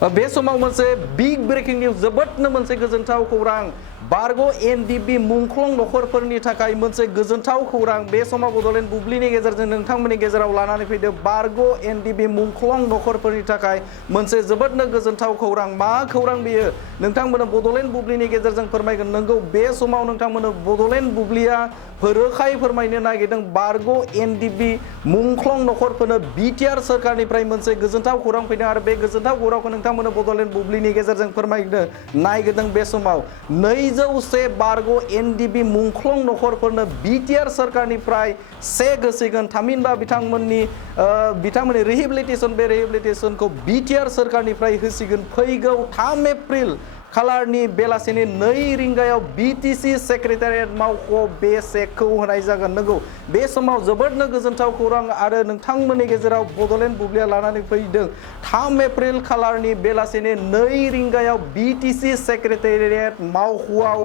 बे समाव मोनसे बिग ब्रेकिं निउज जोबोदनो मोनसे गोजोनथाव खौरां बारग' एनडिबि मुंख्लं नखरफोरनि थाखाय मोनसे गोजोनथाव खौरां बे समाव बड'लेण्ड बुब्लिनि गेजेरजों नोंथांमोननि गेजेराव लानानै फैदों बारग' एनडिबि मुंख्लं नखरफोरनि थाखाय मोनसे जोबोदनो गोजोनथाव खौरां मा खौरां बेयो नोंथांमोना बड'लेण्ड बुब्लिनि गेजेरजों फोरमायगोन नंगौ बे समाव नोंथांमोना बड'लेण्ड बुब्लिया रोखायै फोरमायनो नागिरदों बारग' एनडिबि मुंख्लं नखरफोरनो बिटिआर सोरखारनिफ्राय मोनसे गोजोनथाव खौरां फैदों आरो बे गोजोनथाव खौरांखौ नोंथांमोना बड'लेण्ड बुब्लिनि गेजेरजों फोरमायनो नागिरदों बे समाव 201 बारग' एनडिबि मुंख्लं नखरफोरनो बिटिआर सोरखारनिफ्राय चेक होसिगोन थामहिनबा बिथांमोननि रिहेबिलिटेसन बे रिहेबिलिटेसनखौ बिटिआर सोरखारनिफ्राय होसिगोन फैगौ 3 एप्रिल खालारनि बेलासिनि 2 रिंगायाव बिटिसि सेक्रेटारियेट मावख'आव बे चेकखौ होनाय जागोन नंगौ बे समाव जोबोदनो गोजोनथाव खौरां आरो नोंथांमोननि गेजेराव बड'लेण्ड बुब्लिया लानानै फैदों 3 एप्रिल खालारनि बेलासिनि 2 रिंगायाव बिटिसि सेक्रेटारियेट मावख'आव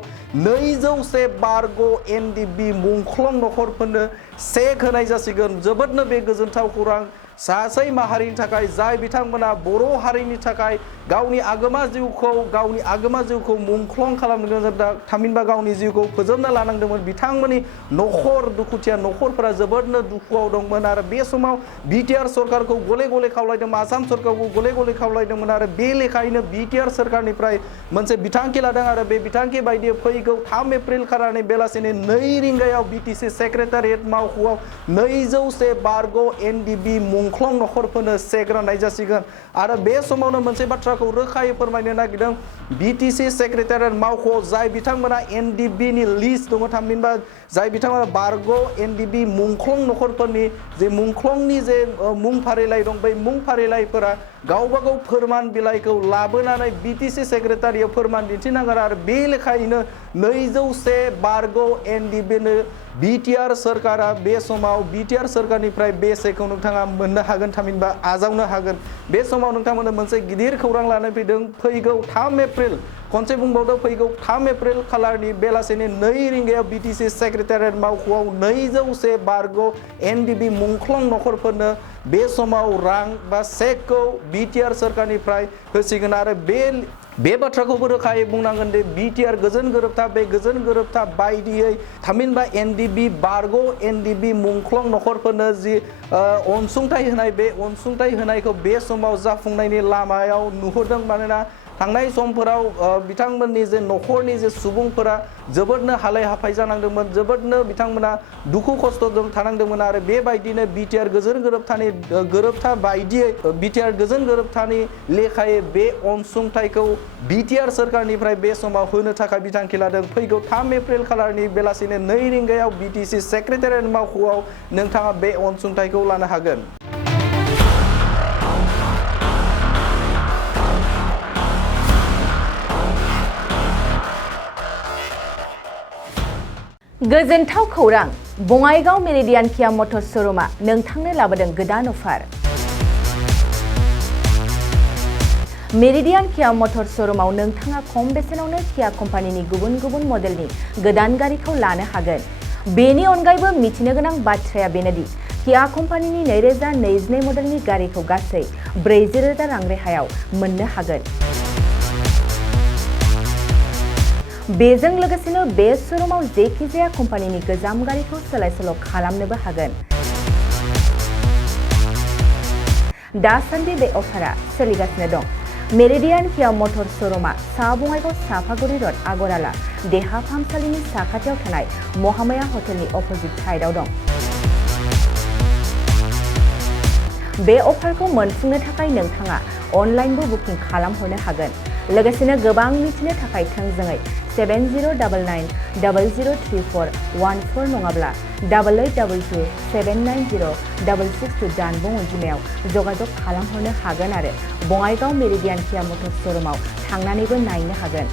201 बारग' एनडिबि मुंख्लं नखरफोरनो चेक होनाय जासिगोन जोबोदनो बे गोजोनथाव खौरां सासे माहारिनि थाखाय जाय बिथांमोना बर' हारिनि थाखाय गावनि आगोमा जिउखौ मुंख्लं खालामनो गोनां जादों थामहिनबा गावनि जिउखौ फोजोबना लानांदोंमोन बिथांमोननि नखर दुखुथिया नखरफोरा जोबोदनो दुखुआव दंमोन आरो बे समाव बिटिआर सरकारखौ गले गले खावलायदोंमोन आसाम सरकारखौ गले गले खावलायदोंमोन आरो बे लेखायैनो बिटिआर सरकारनिफ्राय मोनसे बिथांखि लादों आरो बे बिथांखि बायदियै फैगौ 3 एप्रिल खालारनि बेलासिनि 2 रिंगायाव बिटिसि सेक्रेटारियेट मावख'आव 201 बारग' एनडिबि मुंख्लं नखरफोरनो चेक राननाय जासिगोन आरो बे समावनो मोनसे बाथ्राखौ रोखायै फोरमायनो नागिरदों बिटिसि सेक्रेटारियेट मावख'आव जाय बिथांमोना एनडिबि नि लिस्ट दङ थामहिनबा जाय बिथांमोना बारग' एनडिबि मुंख्लं नखरफोरनि जे मुंख्लंनि जे मुं फारिलाइ दं बै मुं फारिलाइफोरा गावबागाव फोरमान बिलाइखौ लाबोनानै बिटिसि सेक्रेटारियाव फोरमान दिन्थिनांगोन आरो बे लेखायैनो 201 बारग' एनडिबिनो बिटिआर सोरखारा बे समाव बिटिआर सोरखारनिफ्राय बे चेकखौ नोंथाङा मोननो हागोन थामहिनबा आजावनो हागोन बे समाव नोंथांमोननो मोनसे गिदिर खौरां लानानै फैदों फैगौ 3 एप्रिल खनसे बुंबावदों फैगौ 3 एप्रिल खालारनि बेलासिनि 2 रिंगायाव बिटिसि सेक्रेटारियेट मावख'आव 201 बारग' एनडिबि मुंख्लं नखरफोरनो बे समाव रां बा चेकखौ बिटिआर सोरखारनिफ्राय होसिगोन आरो बे बाथ्राखौबो रोखायै बुंनांगोन दि बिटिआर गोजोन गोरोबथा बे गोजोन गोरोबथा बायदियै थामहिनबा एनडिबि बारग' एनडिबि मुंख्लं नखरफोरनो जि अनसुंथाइ होनाय बे अनसुंथाइ होनायखौ बे समाव जाफुंनायनि लामायाव नुहुरदों मानोना थांनाय समफोराव बिथांमोननि जे नखरनि जे सुबुंफोरा जोबोदनो हालाय हाफाय जानांदोंमोन जोबोदनो बिथांमोना दुखु खस्थ'जों थानांदोंमोन आरो बेबायदिनो बिटिआर गोजोन गोरोबथा बायदियै बिटिआर गोजोन गोरोबथानि लेखायै बे अनसुंथाइखौ बिटिआर सोरखारनिफ्राय बे समाव होनो थाखाय बिथांखि लादों फैगौ 3 एप्रिल खालारनि बेलासिनि 2 रिंगायाव बिटिसि सेक्रेटारियेट मावख'आव नोंथाङा बे अनसुंथाइखौ लानो हागोन। गोजोनथाव खौरां बङाइगाव मेरिडियान किया मटर्स श'रुमआ नोंथांनो लाबोदों गोदान अफार मेरिडियान किया मटर्स श'रुमआव नोंथाङा खम बेसेनावनो किया कम्पानिनि गुबुन गुबुन मडेलनि गोदान गारिखौ लानो हागोन बेनि अनगायैबो मिथिनो गोनां बाथ्राया बेनोदि किया कम्पानिनि 2022 मडेलनि गारिखौ गासै 40,000 रां रेहायाव मोननो हागोन बेजों लोगोसेनो बे श'रुमाव जेखिजाया कम्पानिनि गोजाम गारिखौ सोलाय सोल' खालामनोबो हागोन दासान्दि बे अफारा सोलिगासिनो दं मेरिडियान किया मटर्स श'रुमआ सा बङाइगाव साफागुरि रड आगराला देहा फाहामसालिनि साखाथियाव थानाय महामाया हटेलनि अपोजिट साइडआव दं बे अफारखौ मोनफुंनो थाखाय नोंथाङा अनलाइनबो बुकिं खालामहरनो हागोन लोगोसेनो गोबां मिथिनो थाखाय थोंजोङै 7099003414 नङाब्ला 8822790662 जानबुं अनजिमायाव जगाजग खालामहरनो हागोन आरो बङाइगाव मेरिडियान किया मटर्स श'रुमआव थांनानैबो नायनो हागोन।